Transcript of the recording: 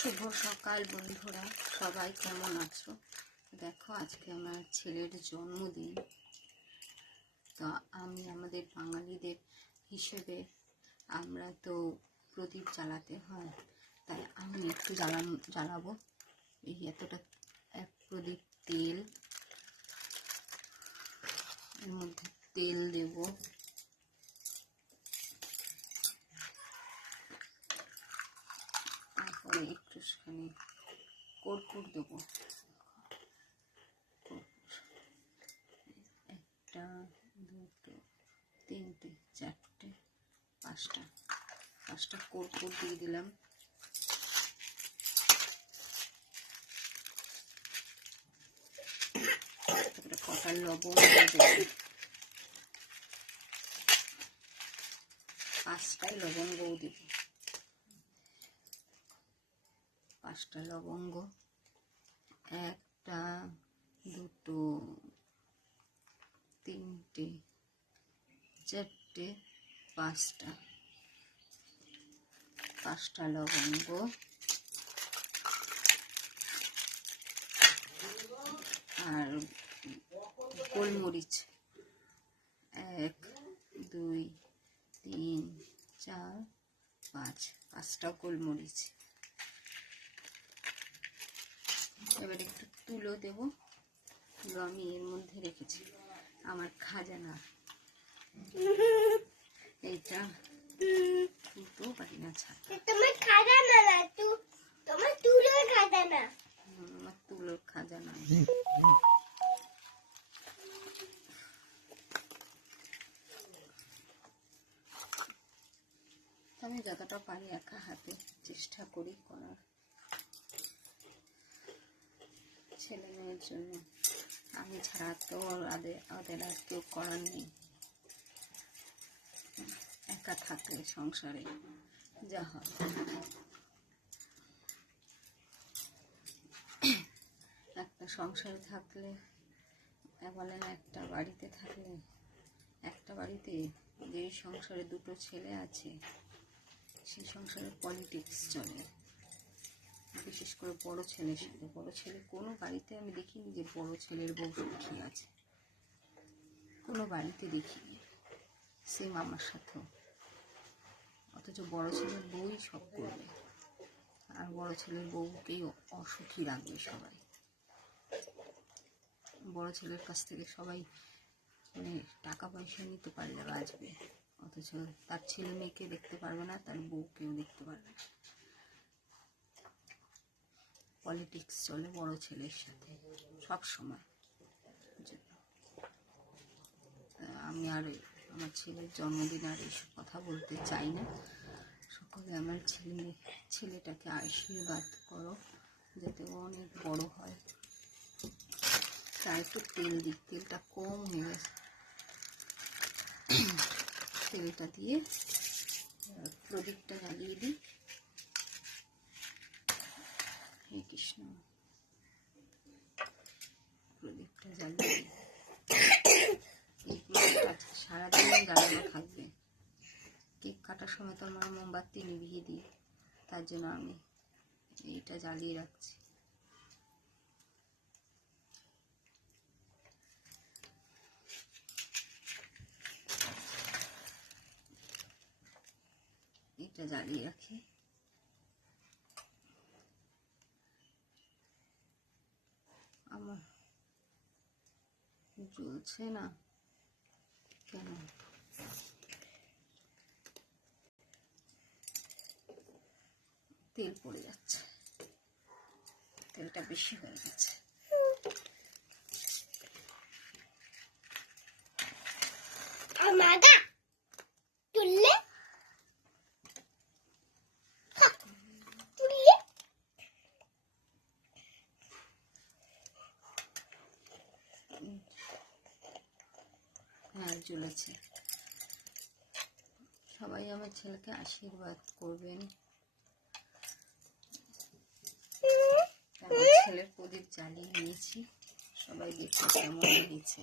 শুভ সকাল বন্ধুরা, সবাই কেমন আছো? দেখো, আজকে আমার ছেলের জন্মদিন। তো আমি আমাদের বাঙালিদের হিসেবে আমরা তো প্রদীপ জ্বালাতে হয়, তাই আমি একটু জ্বালাবো। এই এতটা এক প্রদীপ তেল, এর মধ্যে তেল দেব, তারপরে একটুখানি কর্পূর দেবো। একটা, দুটো, তিনটে, চারটে, পাঁচটা কর্পূর দিয়ে দিলাম। তারপরে কটা লবণ দেবো, 5টাই লবঙ্গও দেব। 5টা লবঙ্গ, 1টা, 2টো, 3টে, 4টে, 5টা লবঙ্গ, আর গোলমরিচ 1, 2, 3, 4, 5টা গোলমরিচ। এবার একটু তুলো দেব। তুলো আমি এর মধ্যে রেখেছি, আমার খাজানা। এইটা তুলতেও পারি না, তোমার খাজানা না, তোমার তুলোর খাজানা। আমার তুলোর খাজানা। আমি যতটা পারি একা হাতে চেষ্টা করি করার, ছেলে মেয়ের জন্য। আমি ছাড়া তো ওদের আর কেউ করার নেই। একা থাকলে সংসারে যা হয়। একটা সংসারে থাকলে, বলেন একটা বাড়িতে থাকলে, একটা বাড়িতে যে সংসারে 2টো ছেলে আছে, সেই সংসারে পলিটিক্স চলে। বিশেষ করে বড় ছেলের সাথে। বড় ছেলে কোনো বাড়িতে আমি দেখিনি যে বড় ছেলের বউ সুখী আছে, কোনো বাড়িতে দেখিনি। সেম আমার সাথেও। অথচ বড় ছেলের বউই সব করবে, আর বড় ছেলের বউকেই অসুখী রাখবে সবাই। বড় ছেলের কাছ থেকে সবাই মানে টাকা পয়সা নিতে পারলে বাঁচবে, অথচ তার ছেলে মেয়েকে দেখতে পারবে না, তার বউকেও দেখতে পারবে না। পলিটিক্স চলে বড় ছেলের সাথে সব সময়। আমি আর আমার ছেলের জন্মদিন আর এইসব কথা বলতে চাই না। সকলে আমার ছেলেটাকে আশীর্বাদ করো, যাতে ও অনেক বড় হয়। তার একটু তেল দিই, তেলটা কম হয়ে গেছে। তেলটা দিয়ে প্রদীপটা জ্বালিয়ে দিই। হে কৃষ্ণ, প্রদীপটা জ্বালিয়ে দিই। এই প্রদীপটা সারাদিন জ্বালানো থাকবে। কেক কাটার সময় তো আমরা মোমবাতি নিভিয়ে দিই, তার জন্য আমি এইটা জ্বালিয়ে রাখছি। এটা জ্বালিয়ে রাখি। আমার জ্বলছে না কেন? তেল পড়ে যাচ্ছে, তেলটা বেশি হয়ে গেছে। হ্যাঁ, জ্বলেছে। সবাই আমার ছেলেকে আশীর্বাদ করবেন। আমার ছেলের প্রদীপ জ্বালিয়ে নিয়েছি, সবাই দেখতে কেমন হয়েছে।